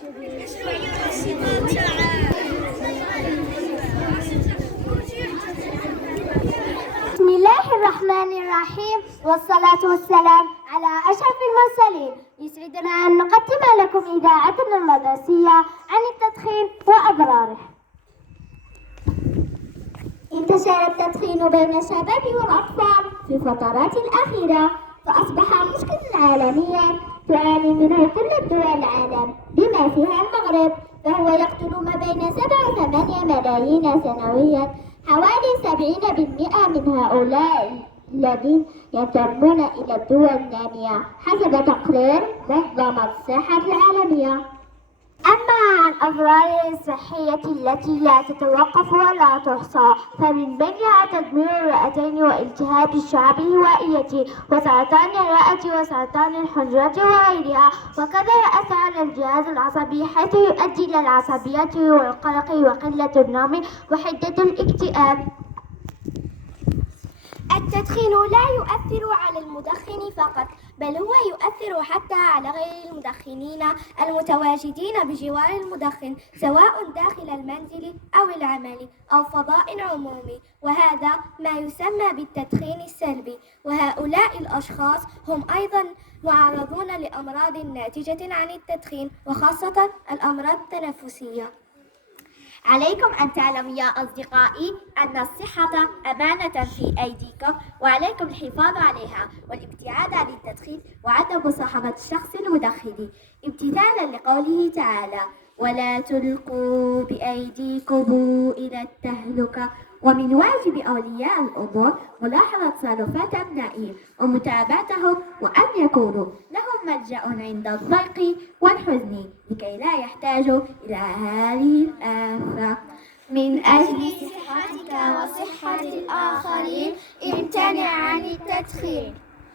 بسم الله الرحمن الرحيم، والصلاة والسلام على أشرف المرسلين. يسعدنا أن نقدم لكم إذاعتنا المدرسية عن التدخين وأضراره. انتشر التدخين بين الشباب والأطفال في الفترات الأخيرة، فأصبح مشكلة عالمية تعاني منه كل دول العالم بما فيها المغرب، فهو يقتل ما بين 7 و 8 ملايين سنويا. حوالي 70% من هؤلاء الذين ينتمون إلى الدول النامية حسب تقرير منظمة الصحة العالمية. أما عن أضراره الصحية التي لا تتوقف ولا تحصى، فمن بينها تدمير الرئتين والتهاب الشعب الهوائية وسرطان الرئة وسرطان الحنجرة وغيرها، وكذا يؤثر على الجهاز العصبي حيث يؤدي إلى العصبية والقلق وقلة النوم وحدة الاكتئاب. التدخين لا يؤثر على المدخن فقط، بل هو يؤثر حتى على غير المدخنين المتواجدين بجوار المدخن، سواء داخل المنزل أو العمل أو فضاء عمومي، وهذا ما يسمى بالتدخين السلبي. وهؤلاء الأشخاص هم أيضا معرضون لأمراض ناتجة عن التدخين، وخاصة الأمراض التنفسية. عليكم أن تعلموا يا أصدقائي أن الصحة أمانة في أيديكم، وعليكم الحفاظ عليها والابتعاد عن التدخين وعدم مصاحبة الشخص المدخن، امتثالا لقوله تعالى: ولا تلقوا بأيديكم إلى التهلكة. ومن واجب أولياء الأمور ملاحظة تصرفات أبنائهم ومتابعتهم، وأن يكونوا لهم ملجأ عند الضيق والحزن لكي لا يحتاجوا إلى هذه الآفة. من أجل صحتك وصحة الآخرين امتنع عن التدخين.